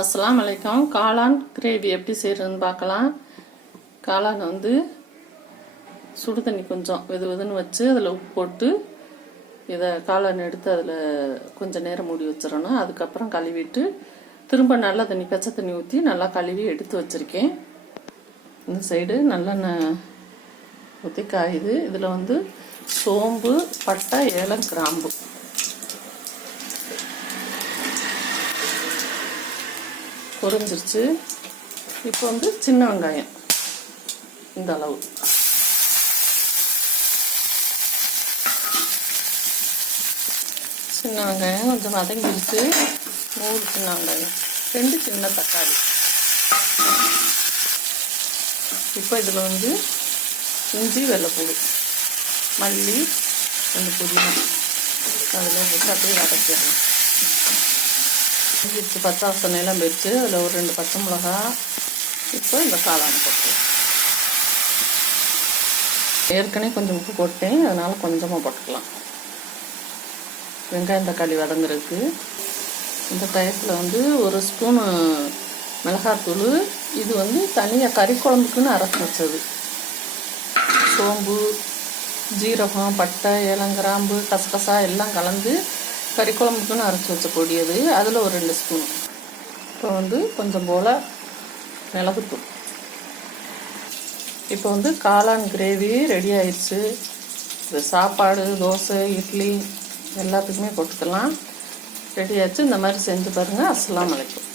அஸ்ஸலாமு அலைக்கும். காளான் கிரேவி எப்படி செய்கிறதுன்னு பார்க்கலாம். காளான் சுடு தண்ணி கொஞ்சம் வெதுன்னு வச்சு அதில் உப்பு போட்டு இதை காளான் எடுத்து அதில் கொஞ்சம் நேரம் மூடி வச்சிடணும். அதுக்கப்புறம் கழுவிட்டு திரும்ப நல்லா தண்ணி பச்சை தண்ணி ஊற்றி நல்லா கழுவி எடுத்து வச்சுருக்கேன். இந்த சைடு நல்லெண்ணெய் ஊற்றி காயுது. இதில் சோம்பு, பட்டை, ஏலம், கிராம்பு பொரிஞ்சிருச்சு. இப்போ சின்ன வெங்காயம் இந்த அளவு, சின்ன வெங்காயம் கொஞ்சம் வதங்கிருச்சு. 3 சின்ன வெங்காயம், 2 சின்ன தக்காளி. இப்போ இதில் இஞ்சி, வெள்ளைப்பூடு, மல்லி, 2 புதினா அதில் போட்டு அப்படியே வதக்கிடலாம். பச்சை வாசனையெல்லாம் போயிடுச்சு. அதில் ஒரு 2 பச்சை மிளகா. இப்போ இந்த காளான் போட்டு ஏற்கனவே கொஞ்சம் உப்பு போட்டேன், அதனால் கொஞ்சமாக போட்டுக்கலாம் வெங்காயம் தக்காளி வதங்குறதுக்கு. இந்த டயத்தில் 1 ஸ்பூனு மிளகாத்தூள். இது தனியாக கறி குழம்புக்குன்னு அரைச்சி வச்சது. சோம்பு, ஜீரகம், பட்டை, ஏலம், கிராம்பு, கசகசா எல்லாம் கலந்து கறி குழம்புக்குன்னு அரைச்சி வச்ச பொடி அது. அதில் ஒரு 2 ஸ்பூன். இப்போ கொஞ்சம் போல் மிளகுத்தூள். இப்போ காளான் கிரேவி ரெடி ஆயிடுச்சு. இது சாப்பாடு, தோசை, இட்லி எல்லாத்துக்குமே போட்டுக்கலாம். ரெடி ஆயிடுச்சு. இந்த மாதிரி செஞ்சு பாருங்கள். அஸ்ஸலாமு அலைக்கும்.